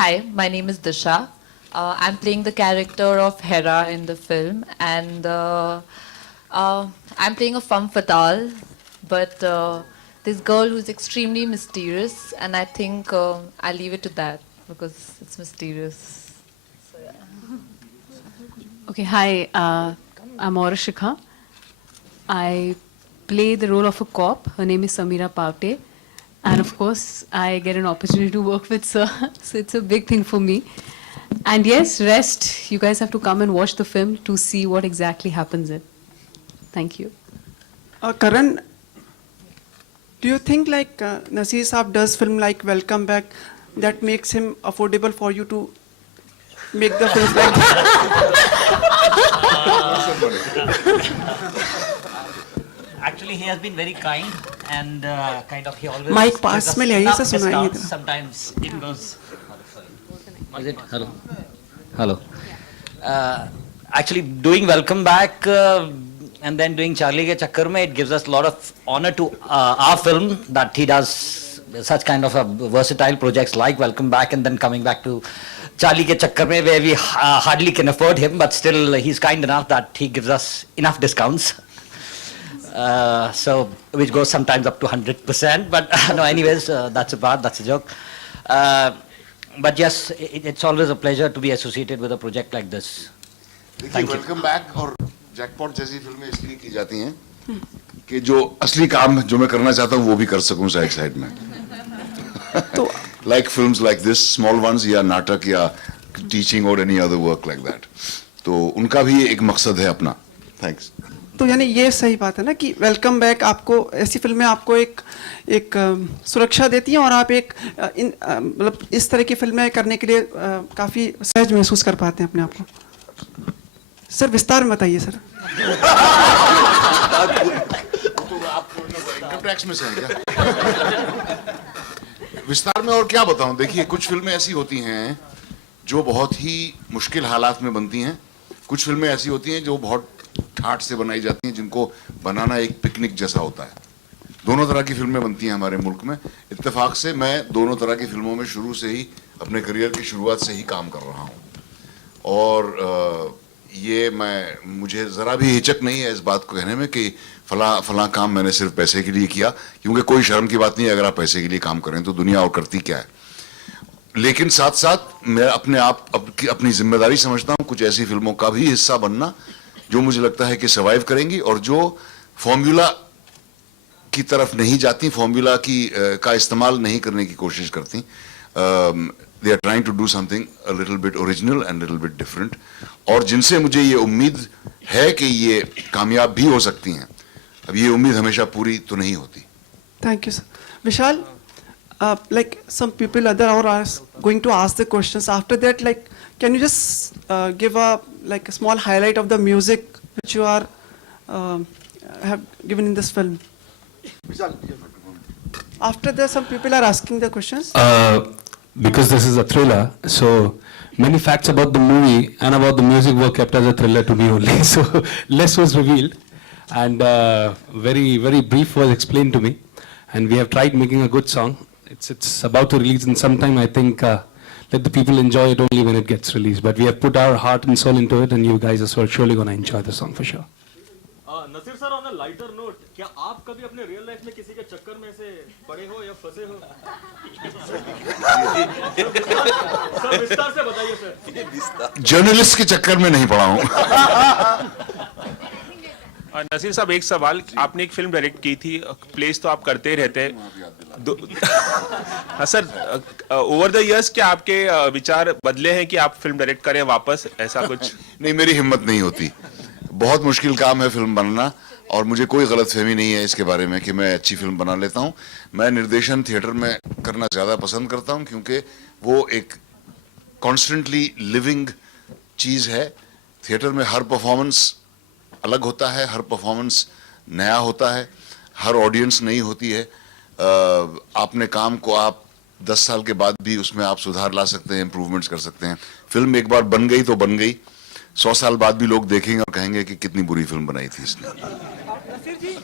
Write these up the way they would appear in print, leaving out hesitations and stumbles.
Hi, my name is Disha. I'm playing the character of Hera in the film, and I'm playing a femme fatale, but this girl who's extremely mysterious, and I think I'll leave it to that because it's mysterious. Okay, hi, I'm Aurashika. I play the role of a cop. Her name is Samira Pavte. And of course, I get an opportunity to work with Sir, so it's a big thing for me. And yes, rest, you guys have to come and watch the film to see what exactly happens in. Thank you. Karan, do you think like Naseer Saab does film like Welcome Back that makes him affordable for you to make the films like Actually, he has been very kind and kind of he always. Mic पास में ले आइए, ऐसा सुनाई नहीं देता. Sometimes it goes. Is it? Hello. Hello. Actually, doing Welcome Back and then doing Charlie Ke Chakkar Mein, it gives us a lot of honor to our film that he does such kind of a versatile projects like Welcome Back and then coming back to Charlie Ke Chakkar Mein, where we hardly can afford him, but still he's kind enough that he gives us enough discounts. So which goes sometimes up to 100%, but no, anyways, that's a joke. But yes, it's always a pleasure to be associated with a project like this. देखिए, welcome back और jackpot जैसी फिल्में इसलिए की जाती हैं कि जो असली काम जो मैं करना चाहता हूँ वो भी कर सकूं साइड साइड में. Like films like this, small ones या नाटक या teaching or any other work like that. तो उनका भी एक मकसद है अपना. Thanks. तो यानी ये सही बात है ना कि वेलकम बैक आपको ऐसी फिल्में आपको एक सुरक्षा देती हैं और आप एक मतलब इस तरह की फिल्में करने के लिए काफी सहज महसूस कर पाते हैं अपने आप को. सर विस्तार में बताइए सर. इनकम टैक्स में से है क्या? विस्तार में और क्या बताऊं. देखिए, कुछ फिल्में ऐसी होती हैं जो बहुत ही मुश्किल हालात में बनती हैं. कुछ फिल्में ऐसी होती हैं जो बहुत ठाठ से बनाई जाती हैं, जिनको बनाना एक पिकनिक जैसा होता है. दोनों तरह की फिल्में बनती हैं हमारे मुल्क में. इत्तेफाक से मैं दोनों तरह की फिल्मों में शुरू से ही अपने करियर की शुरुआत से ही काम कर रहा हूं. और ये मुझे ज़रा भी हिचक नहीं है इस बात को कहने में कि फला काम मैंने सिर्फ पैसे के लिए किया, क्योंकि कोई शर्म की बात नहीं है अगर आप पैसे के लिए काम करें तो दुनिया और करती क्या है. लेकिन साथ साथ मैं अपनी जिम्मेदारी समझता हूँ कुछ ऐसी फिल्मों का भी हिस्सा बनना जो मुझे लगता है कि सर्वाइव करेंगी और जो फॉर्मूला की तरफ नहीं जाती, फॉर्मूला का इस्तेमाल नहीं करने की कोशिश करती. They are trying to do something a little bit original and a little bit different. और जिनसे मुझे ये उम्मीद है कि ये कामयाब भी हो सकती हैं. अब ये उम्मीद हमेशा पूरी तो नहीं होती. Thank you, sir. Vishal, like some people other are going to ask the questions. After that, like, can you just give a small highlight of the music which you are have given in this film? After that, some people are asking the questions. Because this is a thriller, so many facts about the movie and about the music were kept as a thriller to me only. So less was revealed, and very, very brief was explained to me. And we have tried making a good song. It's about to release in some time. I think let the people enjoy it only when it gets released. But we have put our heart and soul into it, and you guys are surely going to enjoy the song for sure. Naseer sir, on a lighter note, क्या आप कभी अपने real life में किसी के चक्कर में से पड़े हो या फंसे हो? सर विस्तार से बताइए सर. जर्नलिस्ट के चक्कर में नहीं पड़ा हूँ. नसीर साहब, एक सवाल. आपने एक फिल्म डायरेक्ट की थी, प्लेस तो आप करते ही रहते हैं. हाँ सर, ओवर द इयर्स क्या आपके विचार बदले हैं कि आप फिल्म डायरेक्ट करें वापस, ऐसा कुछ? नहीं, मेरी हिम्मत नहीं होती. बहुत मुश्किल काम है फिल्म बनाना, और मुझे कोई गलतफहमी नहीं है इसके बारे में कि मैं अच्छी फिल्म बना लेता हूं. मैं निर्देशन थिएटर में करना ज़्यादा पसंद करता हूं क्योंकि वो एक कॉन्स्टेंटली लिविंग चीज़ है. थिएटर में हर परफॉर्मेंस अलग होता है, हर परफॉर्मेंस नया होता है, हर ऑडियंस नई होती है. आपने काम को आप 10 साल के बाद भी उसमें आप सुधार ला सकते हैं, इम्प्रूवमेंट्स कर सकते हैं. फिल्म एक बार बन गई तो बन गई. 100 साल बाद भी लोग देखेंगे और कहेंगे कि कितनी बुरी फिल्म बनाई थी इसने. नसीर जी,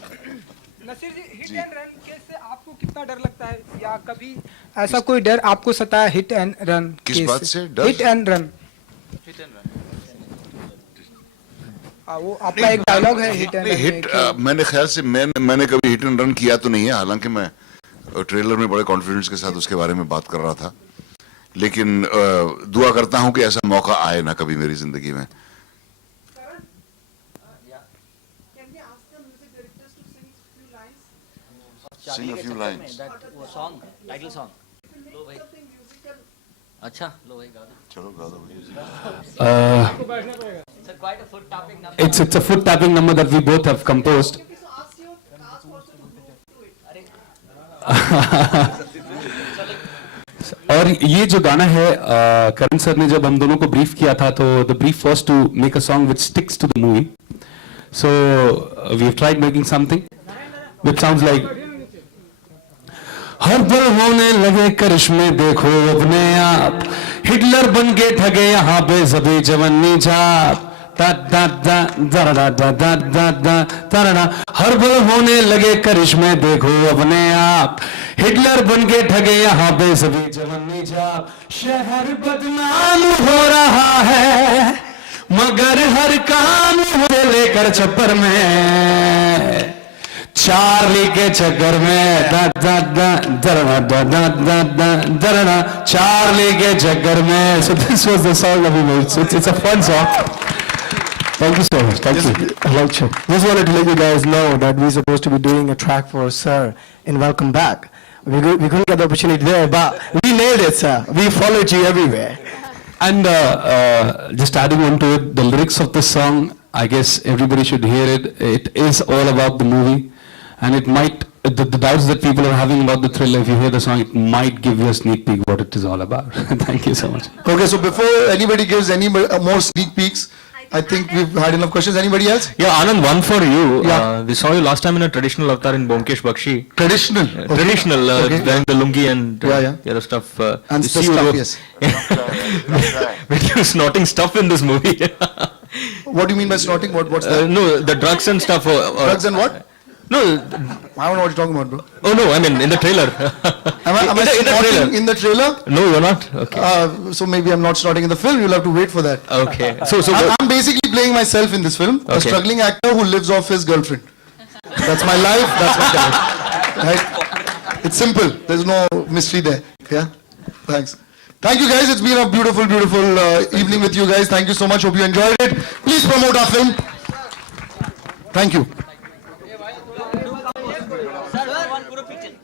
नसीर जी, हिट एंड रन केस से आपको कितना डर लगता है, या कभी ऐसा कोई डर आपको सताया हिट एंड रन किस केस बात से डर? Hit and run. वो आपका एक डायलॉग है हिट एंड हिट मैंने ख्याल से मैंने कभी हिट एंड रन किया तो नहीं है, हालांकि मैं ट्रेलर में बड़े कॉन्फिडेंस के साथ उसके बारे में बात कर रहा था, लेकिन दुआ करता हूं कि ऐसा मौका आए ना कभी मेरी जिंदगी में। Sing a few lines. वो song, title song. लो भाई. अच्छा, लो भाई गा दो. चलो गा दो। It's quite a foot tapping number. It's a foot tapping number that we both have composed. और ये जो गाना है करण सर ने जब हम दोनों को ब्रीफ किया था, तो the brief was to make a song which sticks to the movie, so we have tried making something which sounds like हर पल होने लगे करिश्मे देखो अपने आप, हिटलर बन के ठगे यहाँ पे सभी जवानी छाप, दा दा दा दा दा दा दा दा दा दा दा। हर पल होने लगे करिश्मे देखो अपने आप, हिटलर बन के ठगे यहाँ पे सभी जवानी छाप, शहर बदनाम हो रहा है मगर हर काम मुझे लेकर छप्पर में, चार्ली के चक्कर में दा दा दा दा दा दा दा दा दा दा, चार्ली के चक्कर में. So this was the song that we made. So it's a fun song. Thank you so much. Thank you. Hello, Chip. Just wanted to let you guys know that we're supposed to be doing a track for Sir in Welcome Back. We couldn't get the opportunity there, but we nailed it, sir. We followed you everywhere. And just adding on to it, the lyrics of the song, I guess everybody should hear it. It is all about the movie. And it might, the doubts that people are having about the thriller, if you hear the song, it might give you a sneak peek what it is all about. Thank you so much. Okay, so before anybody gives any more sneak peeks, I think we've had enough questions. Anybody else? Yeah, Anand, one for you. Yeah. We saw you last time in a traditional avatar in Bomkesh Bakshi. Traditional. Okay. Traditional, Okay. wearing the lungi and Yeah. the other stuff. And we the see you stuff, were- yes. But you're snorting stuff in this movie. What do you mean by snorting? What's that? No, the drugs and stuff. Drugs and what? No, I don't know what you're talking about, bro. oh no, I mean in the trailer. Am I in the snorting trailer. in the trailer? No, you're not. Okay. So maybe I'm not snorting in the film. You'll have to wait for that. Okay. So I'm basically playing myself in this film, a Okay. struggling actor who lives off his girlfriend. That's my life. That's my character. Right? It's simple. There's no mystery there. Yeah. Thanks. Thank you guys. It's been a beautiful, beautiful evening with you guys. Thank you so much. Hope you enjoyed it. Please promote our film. Thank you. Sir, one photo picture.